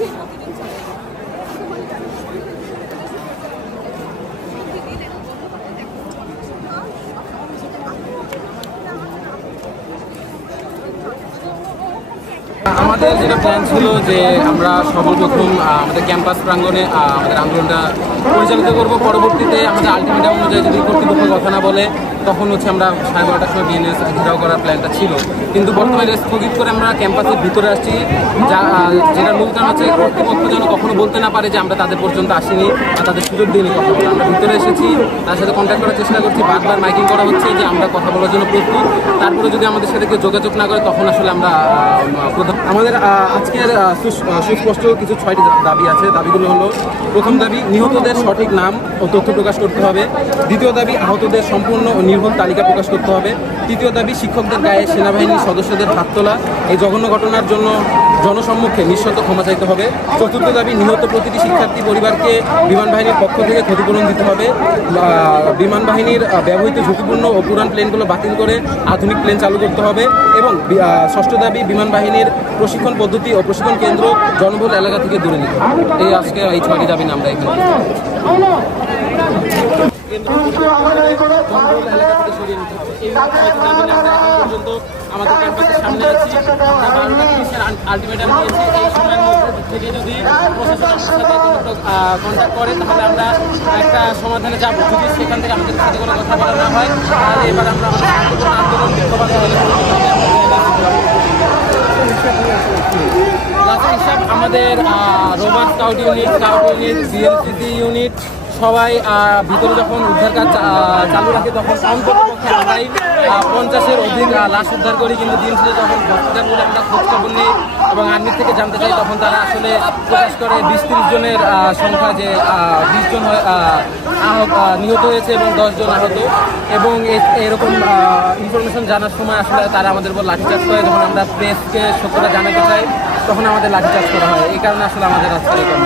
আমাদের যেটা প্ল্যান ছিল যে আমরা সর্বপ্রথম আমাদের ক্যাম্পাস প্রাঙ্গণে আমাদের আন্দোলনটা পরিচালিত করব। পরবর্তীতে আমাদের আলটিমেটাম অনুযায়ী যদি কর্তৃপক্ষ কথা না বলে তখন হচ্ছে আমরা 12:30টার সময় বিএনএস ঘেরাও করার প্ল্যানটা ছিল, কিন্তু বর্তমানে স্থগিত করে আমরা ক্যাম্পাসের ভিতরে আসছি। যেটা মূল কারণ হচ্ছে কর্তৃপক্ষ যেন কখনো বলতে না পারে যে আমরা তাদের পর্যন্ত আসিনি বা তাদের সুযোগ দিইনি কথা বলে। আমরা ভিতরে এসেছি, তার সাথে কন্ট্যাক্ট করার চেষ্টা করছি, বারবার মাইকিং করা হচ্ছে যে আমরা কথা বলার জন্য প্রস্তুত। তারপরে যদি আমাদের সাথে কেউ যোগাযোগ না করে তখন আসলে আমরা আমাদের আজকের সুস্পষ্ট কিছু 6টি দাবি আছে। দাবিগুলো হলো: প্রথম দাবি, নিহতদের সঠিক নাম ও তথ্য প্রকাশ করতে হবে। দ্বিতীয় দাবি, আহতদের সম্পূর্ণ ও নির্ভুল তালিকা প্রকাশ করতে হবে। তৃতীয় দাবি, শিক্ষকদের গায়ে সেনাবাহিনীর সদস্যদের হাত তোলা এই জঘন্য ঘটনার জন্য জনসম্মুখে নিঃশর্ত ক্ষমা চাইতে হবে। চতুর্থ দাবি, নিহত প্রতিটি শিক্ষার্থী পরিবারকে বিমান বাহিনীর পক্ষ থেকে ক্ষতিপূরণ দিতে হবে। বিমান বাহিনীর ব্যবহৃত ঝুঁকিপূর্ণ ও পুরান প্লেনগুলো বাতিল করে আধুনিক প্লেন চালু করতে হবে। এবং ষষ্ঠ দাবি, বিমান বাহিনীর প্রশিক্ষণ পদ্ধতি ও প্রশিক্ষণ কেন্দ্র জনবহুল এলাকা থেকে দূরে নিতে হবে। এই আজকে এই 6টি দাবি আমরা এখানে আমাদের ক্যাম্পাসের সামনে আছি। আমরা 12টা আলটিমেটাম দিয়েছি। এই সময়ের মধ্যে থেকে যদি প্রশাসনের সাথে কন্ট্যাক্ট করে তাহলে আমরা একটা সমাধানে যাব। যদি সেখান থেকে আমাদের সাথে কোনো কথা বলা না হয় তাহলে এবার আমরা আন্দোলন হিসাব আমাদের rover scout unit, BNCC unit সবাই ভিতরে যখন উদ্ধার কাজ চালু রাখে তখন অন্ততপক্ষে আমরাই 50-এর অধিক লাশ উদ্ধার করি। কিন্তু দিন শেষে যখন হসপিটালগুলো আমরা খোঁজখবর নিই এবং আর্মির থেকে জানতে চাই তখন তারা আসলে প্রকাশ করে 20-30 জনের সংখ্যা, যে 20 জন নিহত হয়েছে এবং 10 জন আহত। এবং এরকম ইনফরমেশন জানার সময় আসলে তারা আমাদের উপর লাঠিচার্জ করে। যখন আমরা প্রেসকে সত্যটা জানাতে চাই তখন আমাদের লাঠিচার্জ করা হয়। এই কারণে আসলে আমাদের আজকে এরকম।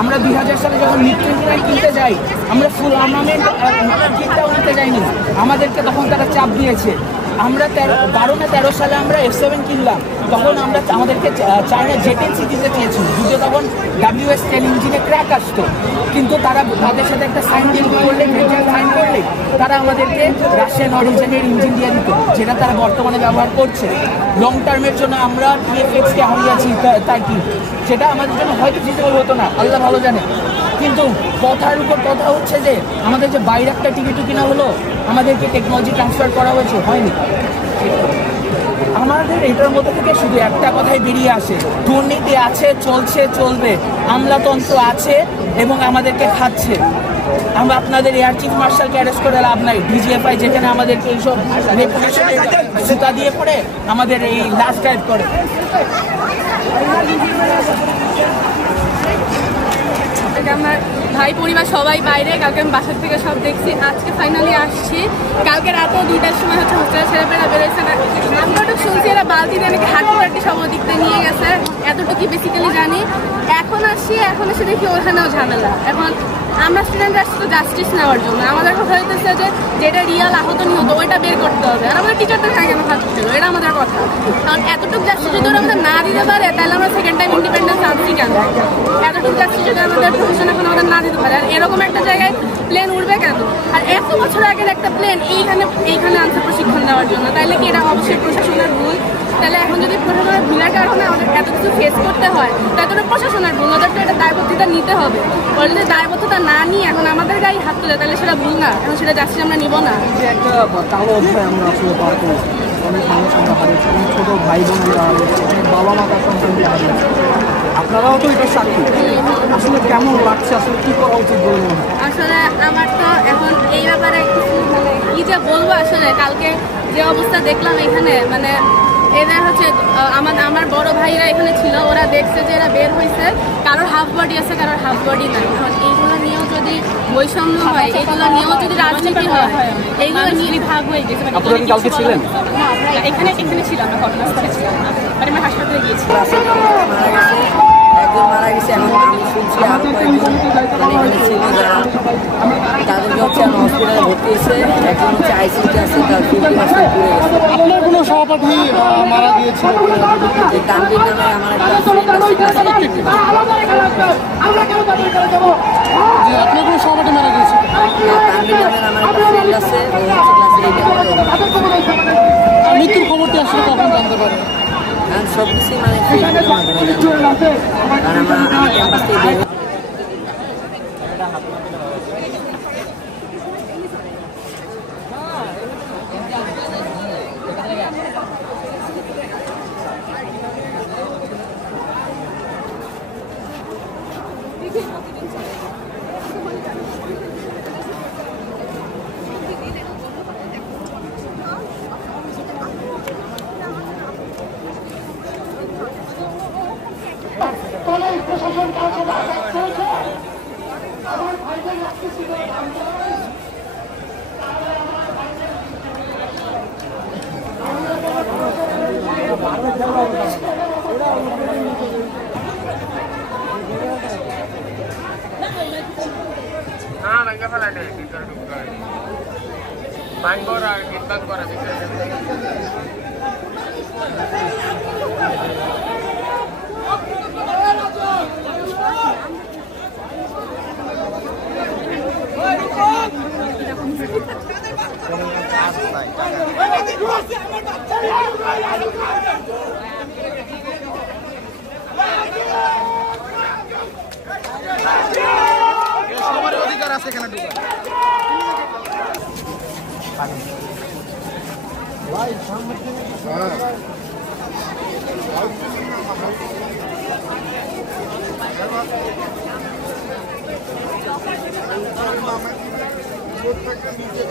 আমরা 2000 সালে যখন মৃত্যুঞ্জয় কিনতে যাই, আমরা ফুল আর্মামেন্ট কিটটাও নিতে যাইনি, আমাদেরকে তখন তারা চাপ দিয়েছে। আমরা 12 সালে আমরা F7 কিনলাম, তখন আমরা আমাদেরকে চায়না জেট10 দিতে চেয়েছিল। যদিও তখন WS10 ইঞ্জিনে ক্র্যাক আসতো, কিন্তু তারা তাদের সাথে একটা সাইন ডিল করলে, সাইন করলে তারা আমাদেরকে রাশিয়ান অরিজিনের ইঞ্জিন দিয়ে দিত, যেটা তারা বর্তমানে ব্যবহার করছে। লং টার্মের জন্য আমরা TFX-কে হারিয়েছি, তাই কি সেটা আমাদের জন্য হয়তো ফিজিবল হতো না, আল্লাহ ভালো জানে। কিন্তু কথার উপর কথা হচ্ছে যে আমাদের যে বাইরে একটা টিকিটও কিনা হলো, আমাদেরকে টেকনোলজি ট্রান্সফার করা হয়েছে, হয়নি। আমাদের এটার মধ্যে থেকে শুধু একটা কথাই বেরিয়ে আসে, দুর্নীতি আছে, চলছে, চলবে, আমলাতন্ত্র আছে এবং আমাদেরকে খাচ্ছে। আমরা আপনাদের এয়ার চিফ মার্শালকে অ্যারেস্ট করে লাভ নাই। DGFI যেখানে আমাদেরকে এইসব রেপুটেশনের জুতা দিয়ে পড়ে আমাদের এই লাস্ট ড্রাইভ করে। আমার ভাই পরিবার সবাই বাইরে, কালকে আমি বাসার থেকে সব দেখছি, আজকে ফাইনালি আসছি। কালকে রাতেও 2টার সময় হচ্ছে হোস্টেলের ছেলেপেলা বেরোচ্ছে না। আমরা তো শুনছি এরা বালতি দিয়ে নাকি হাঁটি সব দিকতে নিয়ে গেছে, এতটুকু বেসিক্যালি জানি। এখন আসছি, এখন এসে দেখি ওখানেও ঝামেলা। এখন আমরা স্টুডেন্টরা আসছি তো জাস্টিস নেওয়ার জন্য। আমাদের কথা হইতেছে যে যেটা রিয়াল আহত নিহত ওইটা বের করতে হবে, আর আমাদের টিচারদের কেন খাচ্ছে, এটা আমাদের কথা। কারণ এতটুকু জাস্টিস যদি ওরা আমাদের না দিতে পারে তাহলে আমরা সেকেন্ড টাইম ইন্ডিপেন্ডেন্স আনছি কেন? এতটুকু জাস্টিস যদি আমাদের প্রফেশন এখন আমাদের না দিতে পারে, আর এরকম একটা জায়গায় প্লেন উঠবে কেন? আর 100 বছর আগের একটা প্লেন এইখানে আনছে প্রশিক্ষণ দেওয়ার জন্য, তাইলে কি এটা অবশ্যই প্রশাসনের ভুল? তাহলে এখন যদি প্রশাসনের ভুলের কারণে আমাদের এত কিছু ফেস করতে হয়, তাই তো প্রশাসনের ভুল, ওদের তো এটা দায়বদ্ধতা নিতে হবে। ওরা যদি দায়বদ্ধতা না নিয়ে এখন আমাদের গায়ে হাত তুলে তাহলে সেটা ভুল না, এখন সেটা জাস্টিস আমরা নিব না। একটা কালো অধ্যায় আমরা আসলে পার করেছি, অনেক মানুষ আমরা হারিয়েছি, অনেক ছোটো ভাই বোনেরা হারিয়েছি, অনেক বাবা মা তার সন্তানকে হারিয়েছি। আপনারাও তো এটা সাক্ষী। আসলে কেমন লাগছে, আসলে কী করা উচিত বলে মনে হয়? আসলে আমার তো এখন এই ব্যাপারে কিছু মানে কী যে বলবো, আসলে কালকে যে অবস্থা দেখলাম এখানে, মানে এদের হচ্ছে আমার বড় ভাইরা এখানে ছিল, ওরা দেখছে যে এরা বের হয়েছে, কারোর হাফ বডি আছে, কারোর হাফ বডি নাই। এখন এইগুলো নিয়েও যদি বৈষম্য হয়, এইগুলো নিয়েও যদি রাজনীতি হয়, এইগুলো নিয়ে ভাগ হয়ে গেছে। আপনারা কি কালকে ছিলেন? এখানে ছিলাম, আমরা ঘটনাস্থলে ছিলাম না, মানে আমরা হাসপাতালে গিয়েছি। একজন মারা গেছে। এখন আমি শুনছি আরও কয়েকজন এখানে ছিল যারা তাদেরকে হচ্ছে আমি হসপিটালে ভর্তি হয়েছে। একজন হচ্ছে আইসিইউতে আছে, তার 50% পুড়ে গেছে। আপনার কোনো সহপাঠী মারা গিয়েছিল? যে তানভীর নামে আমার একটা ফ্রেন্ড আছে, ক্লাস 8 থেকে। যে আপনার কোনো সহপাঠী মারা গিয়েছিল? তানভীর নামের আমার একটা ফ্রেন্ড আছে, ও হচ্ছে ক্লাস 8 মৃত্যুর খবরটি আসলে কখন জানতে পারেন? এখন সব কিছুই মানে ফেসবুকের মাধ্যমে জানতে পারি। কারণ আমি ক্যাম্পাস থেকে বের হই। সবার অধিকার আছে এখানে ঢুকার। নিচে